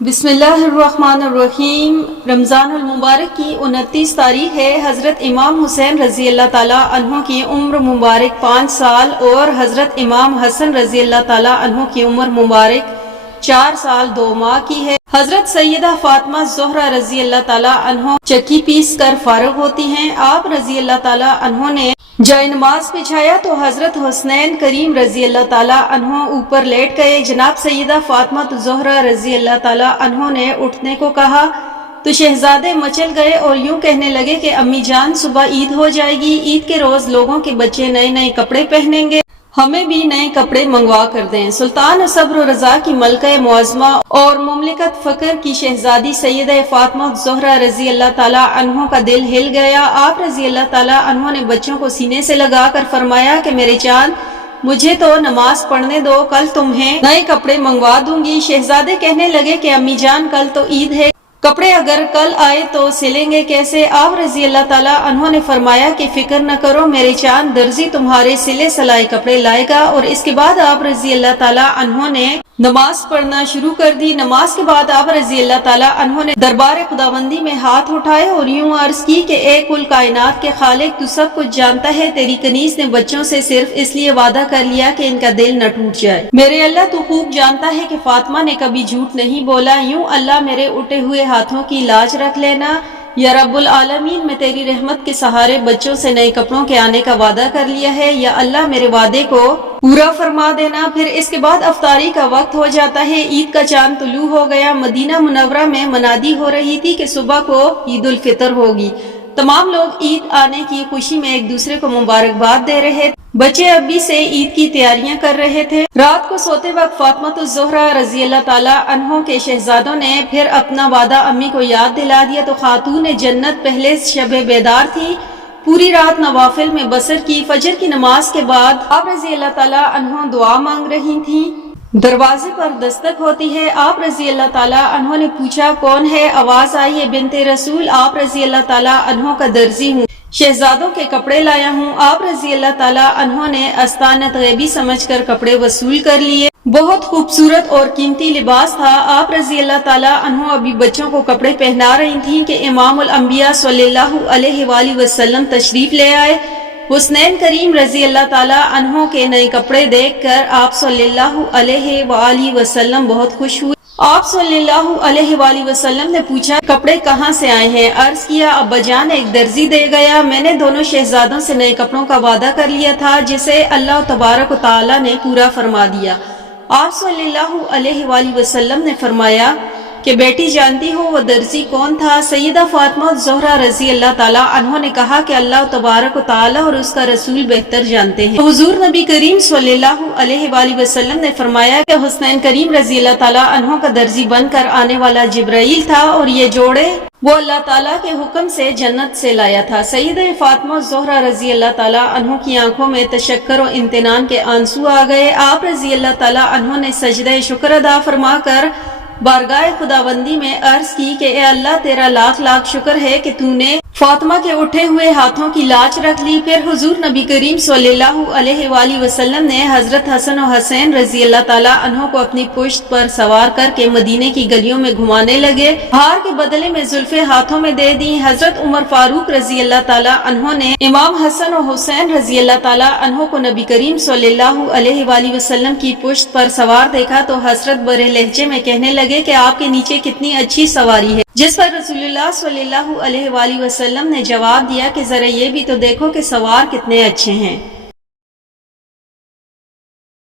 بسم اللہ الرحمن الرحیم۔ رمضان المبارک کی 29 تاریخ ہے۔ حضرت امام حسین رضی اللہ تعالیٰ عنہ کی عمر مبارک 5 سال اور حضرت امام حسن رضی اللہ تعالیٰ عنہ کی عمر مبارک 4 سال 2 ماہ کی ہے۔ حضرت سیدہ فاطمہ زہرا رضی اللہ تعالیٰ عنہ چکی پیس کر فارغ ہوتی ہیں۔ آپ رضی اللہ تعالیٰ عنہ نے جائے نماز بچھایا تو حضرت حسنین کریم رضی اللہ تعالیٰ عنہ اوپر لیٹ گئے۔ جناب سیدہ فاطمہ زہرا رضی اللہ تعالیٰ عنہ نے اٹھنے کو کہا تو شہزادے مچل گئے اور یوں کہنے لگے کہ امی جان صبح عید ہو جائے گی، عید کے روز لوگوں کے بچے نئے نئے کپڑے پہنیں گے، ہمیں بھی نئے کپڑے منگوا کر دیں۔ سلطان صبر و رضا کی ملکہ معظمہ اور مملکت فخر کی شہزادی سیدہ فاطمہ زہرا رضی اللہ تعالیٰ عنہ کا دل ہل گیا۔ آپ رضی اللہ تعالیٰ عنہ نے بچوں کو سینے سے لگا کر فرمایا کہ میرے چاند مجھے تو نماز پڑھنے دو، کل تمہیں نئے کپڑے منگوا دوں گی۔ شہزادے کہنے لگے کہ امی جان کل تو عید ہے، کپڑے اگر کل آئے تو سلیں گے کیسے؟ آپ رضی اللہ تعالیٰ عنہ نے فرمایا کہ فکر نہ کرو میرے چاند، درزی تمہارے سلے سلائے کپڑے لائے گا۔ اور اس کے بعد آپ رضی اللہ تعالیٰ عنہ نے نماز پڑھنا شروع کر دی۔ نماز کے بعد آپ رضی اللہ تعالیٰ عنہ نے دربار خداوندی میں ہاتھ اٹھائے اور یوں عرض کی کہ اے کل کائنات کے خالق، تو سب کچھ جانتا ہے، تیری کنیز نے بچوں سے صرف اس لیے وعدہ کر لیا کہ ان کا دل نہ ٹوٹ جائے۔ میرے اللہ تو خوب جانتا ہے کہ فاطمہ نے کبھی جھوٹ نہیں بولا، یوں اللہ میرے اٹھے ہوئے ہاتھوں کی لاج رکھ لینا۔ یا رب العالمین، میں تیری رحمت کے سہارے بچوں سے نئے کپڑوں کے آنے کا وعدہ کر لیا ہے، یا اللہ میرے وعدے کو پورا فرما دینا۔ پھر اس کے بعد افطاری کا وقت ہو جاتا ہے، عید کا چاند طلوع ہو گیا۔ مدینہ منورہ میں منادی ہو رہی تھی کہ صبح کو عید الفطر ہوگی۔ تمام لوگ عید آنے کی خوشی میں ایک دوسرے کو مبارکباد دے رہے تھے، بچے ابھی سے عید کی تیاریاں کر رہے تھے۔ رات کو سوتے وقت فاطمہ الزہرا رضی اللہ تعالیٰ عنہ کے شہزادوں نے پھر اپنا وعدہ امی کو یاد دلا دیا تو خاتون جنت پہلے شب بیدار تھی، پوری رات نوافل میں بسر کی۔ فجر کی نماز کے بعد آپ رضی اللہ تعالیٰ عنہ دعا مانگ رہی تھیں، دروازے پر دستک ہوتی ہے۔ آپ رضی اللہ تعالیٰ عنہ نے پوچھا کون ہے؟ آواز آئی ہے بنت رسول، آپ رضی اللہ تعالیٰ عنہ کا درزی ہوں، شہزادوں کے کپڑے لایا ہوں۔ آپ رضی اللہ تعالیٰ عنہ نے استانت غیبی سمجھ کر کپڑے وصول کر لیے، بہت خوبصورت اور قیمتی لباس تھا۔ آپ رضی اللہ تعالیٰ عنہ ابھی بچوں کو کپڑے پہنا رہی تھیں کہ امام الانبیاء صلی اللہ علیہ وآلہ وسلم تشریف لے آئے۔ حسنین کریم رضی اللہ تعالیٰ عنہ کے نئے کپڑے دیکھ کر آپ صلی اللہ علیہ وآلہ وسلم بہت خوش ہوئے۔ آپ صلی اللہ علیہ وآلہ وسلم نے پوچھا کپڑے کہاں سے آئے ہیں؟ عرض کیا ابا جان ایک درزی دے گیا، میں نے دونوں شہزادوں سے نئے کپڑوں کا وعدہ کر لیا تھا جسے اللہ تبارک و تعالیٰ نے پورا فرما دیا۔ آپ صلی اللہ علیہ وآلہ وسلم نے فرمایا کہ بیٹی جانتی ہو وہ درزی کون تھا؟ سیدہ فاطمہ زہرا رضی اللہ تعالیٰ عنہ نے کہا کہ اللہ تبارک و تعالیٰ اور اس کا رسول بہتر جانتے ہیں۔ حضور نبی کریم صلی اللہ علیہ وآلہ وسلم نے فرمایا کہ حسنین کریم رضی اللہ تعالیٰ عنہ کا درزی بن کر آنے والا جبرائیل تھا اور یہ جوڑے وہ اللہ تعالیٰ کے حکم سے جنت سے لایا تھا۔ سیدہ فاطمہ زہرا رضی اللہ تعالیٰ عنہ کی آنکھوں میں تشکر و امتنان کے آنسو آ گئے۔ آپ رضی اللہ تعالیٰ عنہ نے سجدہ شکر ادا فرما کر بارگاہ خداوندی میں عرض کی کہ اے اللہ تیرا لاکھ لاکھ شکر ہے کہ تو نے فاطمہ کے اٹھے ہوئے ہاتھوں کی لاج رکھ لی۔ پھر حضور نبی کریم صلی اللہ علیہ وآلہ وسلم نے حضرت حسن و حسین رضی اللہ تعالیٰ عنہ کو اپنی پشت پر سوار کر کے مدینے کی گلیوں میں گھمانے لگے، ہار کے بدلے میں زلفیں ہاتھوں میں دے دی۔ حضرت عمر فاروق رضی اللہ تعالیٰ عنہ نے امام حسن و حسین رضی اللہ تعالیٰ عنہ کو نبی کریم صلی اللہ علیہ وآلہ وسلم کی پشت پر سوار دیکھا تو حسرت برے لہجے میں کہنے لگے کہ آپ کے نیچے کتنی اچھی سواری ہے، جس پر رسول اللہ صلی اللہ علیہ وآلہ وسلم نے جواب دیا کہ ذرا یہ بھی تو دیکھو کہ سوار کتنے اچھے ہیں۔